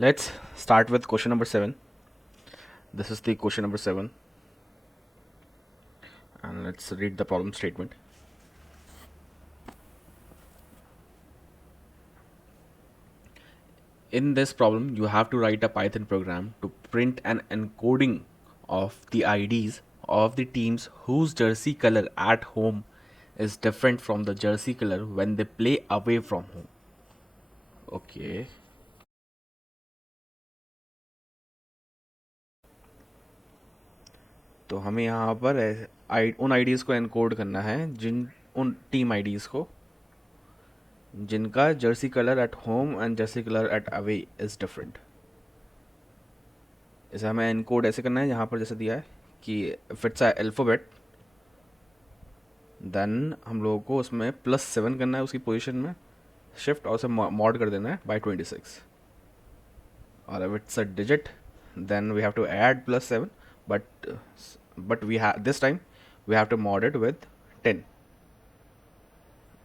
Let's start with question number 7. This is the question number 7, and let's read the problem statement. In this problem, you have to write a Python program to print an encoding of the IDs of the teams whose jersey color at home is different from the jersey color when they play away from home. Okay. तो हमें यहाँ पर उन आईडीज़ को एनकोड करना है उन team IDs को जिनका jersey colour at home and jersey colour at away is different. इसे हमें एनकोड ऐसे करना है यहाँ पर जैसे दिया है कि इफ इट्स अल्फ़ाबेट देन हम लोगों को उसमें +7 करना है उसकी पोजीशन में शिफ्ट और उसे मॉड कर देना है बाय 26. और if it's a digit then we have to add +7, but we have this time we have to mod it with 10.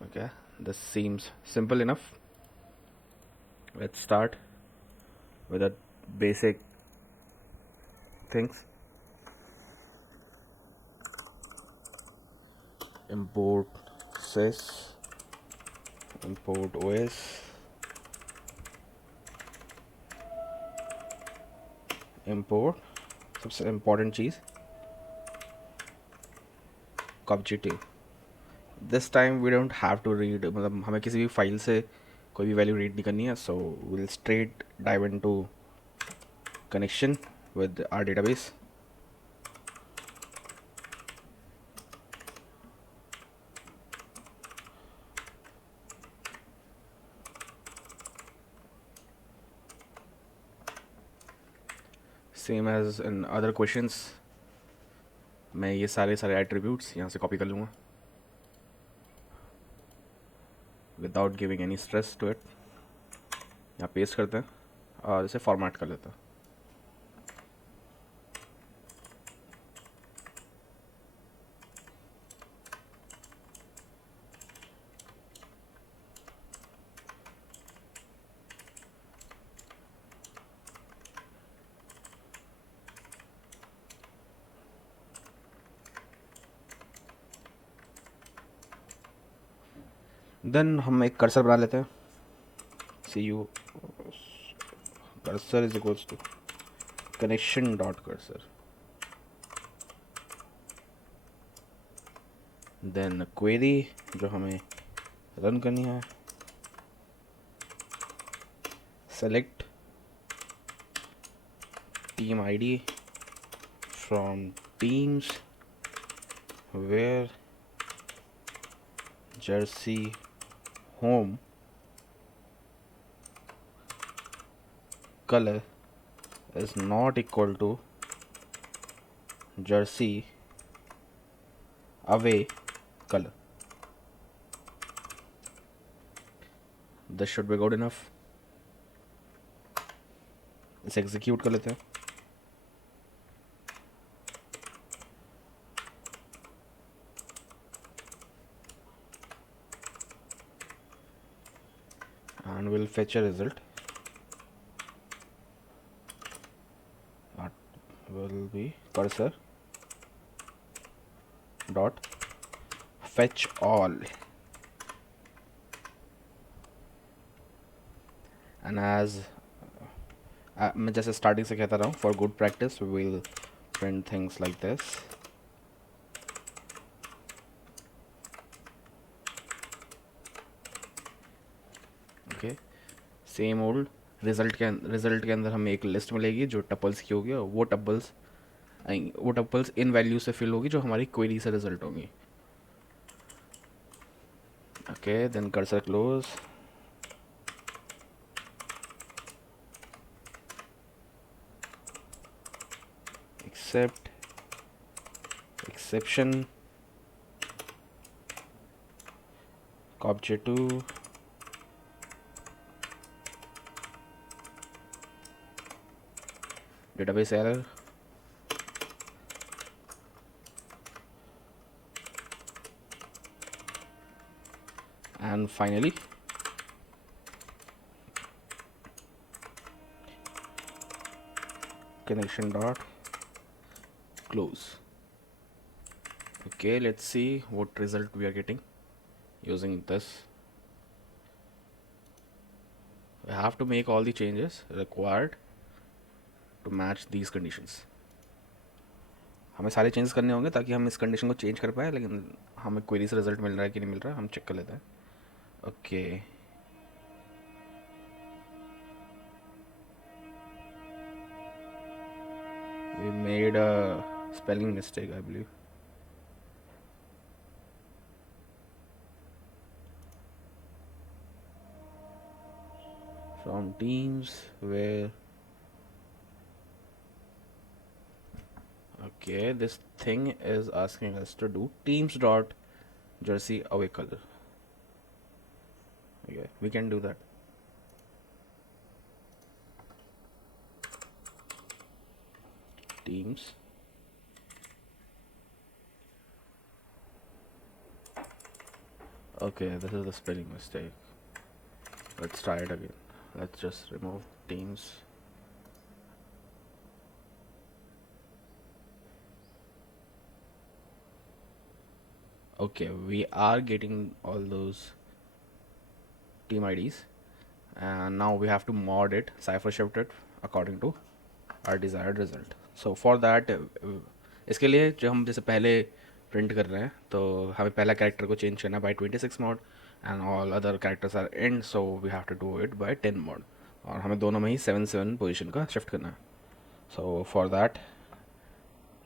Okay, this seems simple enough. Let's start with the basic things. Import sys, import os, import सबसे important चीज़ objective. This time we don't have to read, मतलब हमें किसी भी फाइल से कोई भी value read नहीं करनी है. So we'll straight dive into connection with our database. Same as in other questions, मैं ये सारे एट्रीब्यूट्स यहाँ से कॉपी कर लूँगा without giving any stress to it. यहाँ पेस्ट करते हैं और इसे फॉर्मेट कर लेते हैं. देन हम एक कर्सर बना लेते हैं. cu cursor is equals to connection dot cursor. Then query जो हमें रन करनी है, select team ID from teams where jersey home color is not equal to jersey away color. This should be good enough. इसे एग्जीक्यूट कर लेते हैं. And we'll fetch a result. That will be cursor dot fetch all. And as मैं जैसे स्टार्टिंग से कहता रहा हूँ, for good practice we will print things like this. Okay, same old result के अंदर हमें एक लिस्ट मिलेगी जो टपल्स की होगी, और वो टपल्स इन वैल्यू से फिल होगी जो हमारी क्वेरी से रिजल्ट होंगी. Okay, then cursor close. Except exception object2 database error. And finally connection dot close. Okay, let's see what result we are getting using this. We have to make all the changes required to match these conditions. हमें सारे चेंजेस करने होंगे ताकि हम इस कंडीशन को चेंज कर पाए, लेकिन हमें क्वेरी से रिजल्ट मिल रहा है कि नहीं मिल रहा है हम चेक कर लेते हैं. Okay, we made a spelling mistake, I believe. From teams where, okay, this thing is asking us to do teams dot jersey away color. Okay, we can do that. Teams. Okay, this is the spelling mistake. Let's try it again. Let's just remove teams. Okay, we are getting all those team IDs, and now we have to mod it, cipher shift it according to our desired result. So for that, इसके लिए जो हम जैसे पहले प्रिंट कर रहे हैं तो हमें पहला कैरेक्टर को चेंज करना by 26 mod and all other characters are and, so we have to do it by 10 mod, और हमें दोनों में ही 7 पोजीशन का शिफ्ट करना है. सो फॉर दैट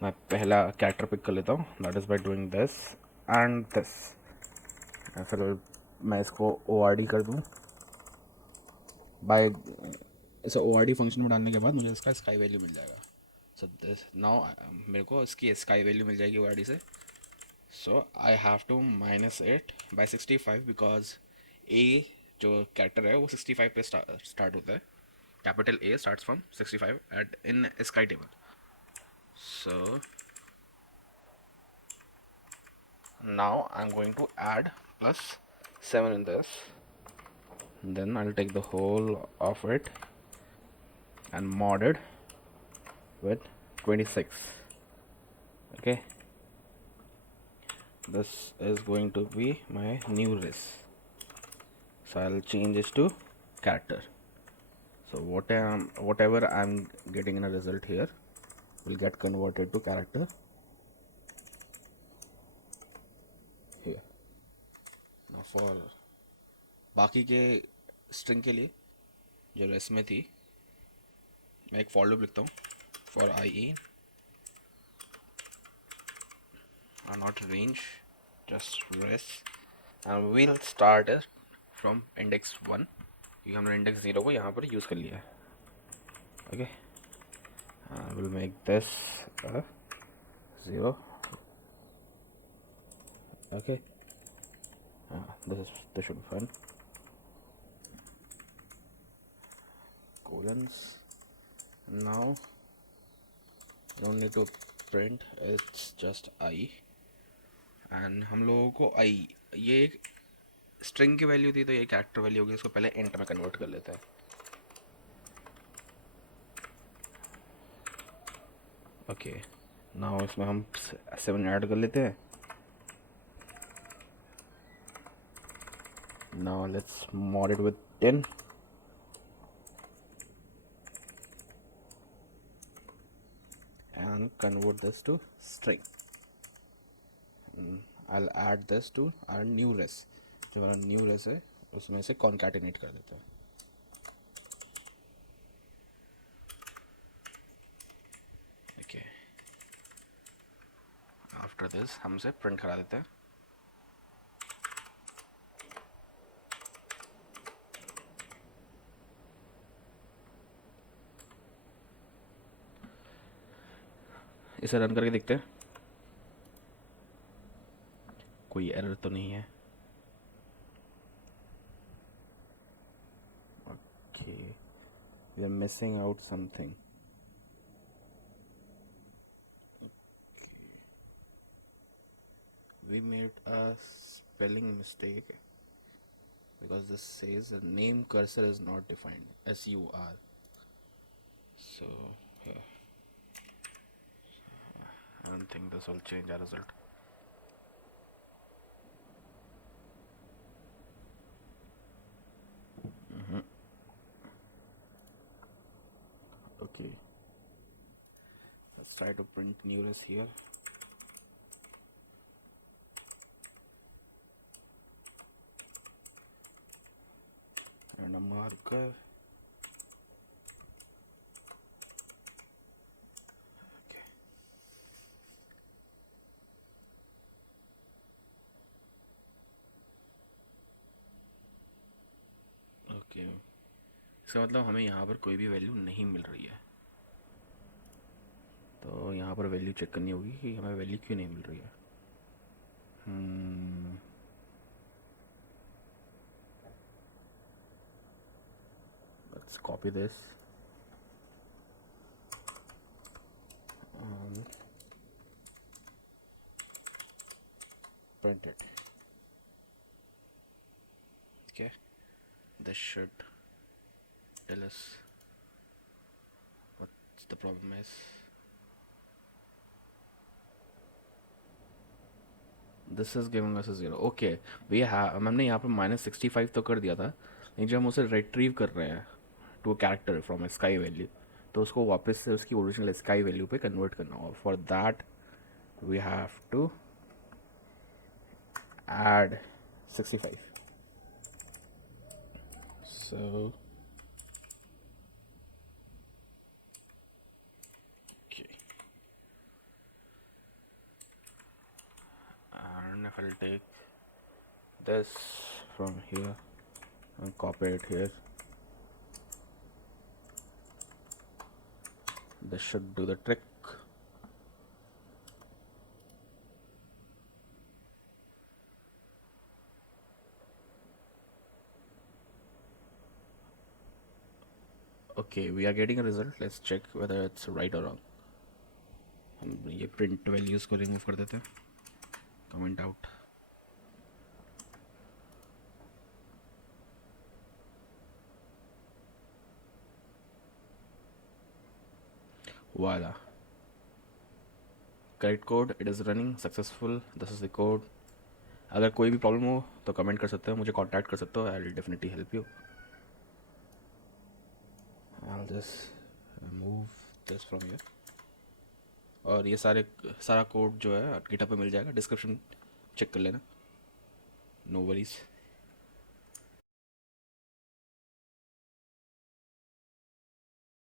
मैं पहला कैरेक्टर पिक कर लेता हूँ, that is by doing this and this. फिर मैं इसको ORD कर दूँ. बाय इसे ORD फंक्शन में डालने के बाद मुझे इसका स्काई वैल्यू मिल जाएगा. सो दिस नाउ मेरे को इसकी स्काई वैल्यू मिल जाएगी ORD से. So I have to minus it by 65 because A जो कैरेक्टर है वो 65 पे स्टार्ट होता है. Capital A starts from 65 at in sky table. So now I'm going to add plus 7 in this. Then I'll take the whole of it and mod it with 26. Okay, this is going to be my new res. So I'll change this to character. So whatever I'm getting in a result here will get converted to character here. Now for बाकी के स्ट्रिंग के लिए जो रेस में थी, मैं एक for loop लिखता हूँ. For IE not range just race and we'll start from index 1 क्योंकि हमने इंडेक्स 0 को यहाँ पर यूज़ कर लिया है. Okay, will make this 0. Okay, this should be fun. Colons. Now don't need to print, it's just I. and हम लोगों को I ये एक स्ट्रिंग की वैल्यू थी तो ये कैरेक्टर वैल्यू होगी, इसको पहले इंट में कन्वर्ट कर लेते हैं. ओके, नाउ इसमें हम 7 ऐड कर लेते हैं. Now let's mod it with 10. And convert this to string. I'll add this to our new res. जो हमारा new res है उसमें से concatenate कर देते हैं. Okay. After this हम इसे print करा देते हैं. इसे रन करके देखते हैं कोई एरर तो नहीं है. Okay, we are missing out something. We made a spelling mistake because this says the name cursor is not defined SUR. So yeah. I don't think this will change our result. Okay, let's try to print nearest here. And a marker. Okay. Okay, इसका मतलब हमें यहाँ पर कोई भी वैल्यू नहीं मिल रही है, तो यहाँ पर वैल्यू चेक करनी होगी कि हमें वैल्यू क्यों नहीं मिल रही है. Let's copy this and print it. Okay, this should tell us what the problem is. This is giving us a 0. Okay, we have, हमने यहाँ पर -65 तो कर दिया था, लेकिन जब हम उसे रिट्रीव कर रहे हैं to character from ASCII value, तो उसको वापस से उसकी ओरिजिनल स्काई वैल्यू पे कन्वर्ट करना होगा. For that we have to add 65. So okay, and if I'll take this from here and copy it here, this should do the trick. Okay, we are getting a result. Let's check whether it's right or wrong. हम ये print values को remove कर देते हैं. Comment out. Voila. Correct code. It is running successful. This is the code. अगर कोई भी प्रॉब्लम हो तो कमेंट कर सकते हो, मुझे कांटेक्ट कर सकते हो. I will definitely help you. I'll just remove this from here. और ये सारा कोड जो है गिटहब पे मिल जाएगा, डिस्क्रिप्शन चेक कर लेना. No worries.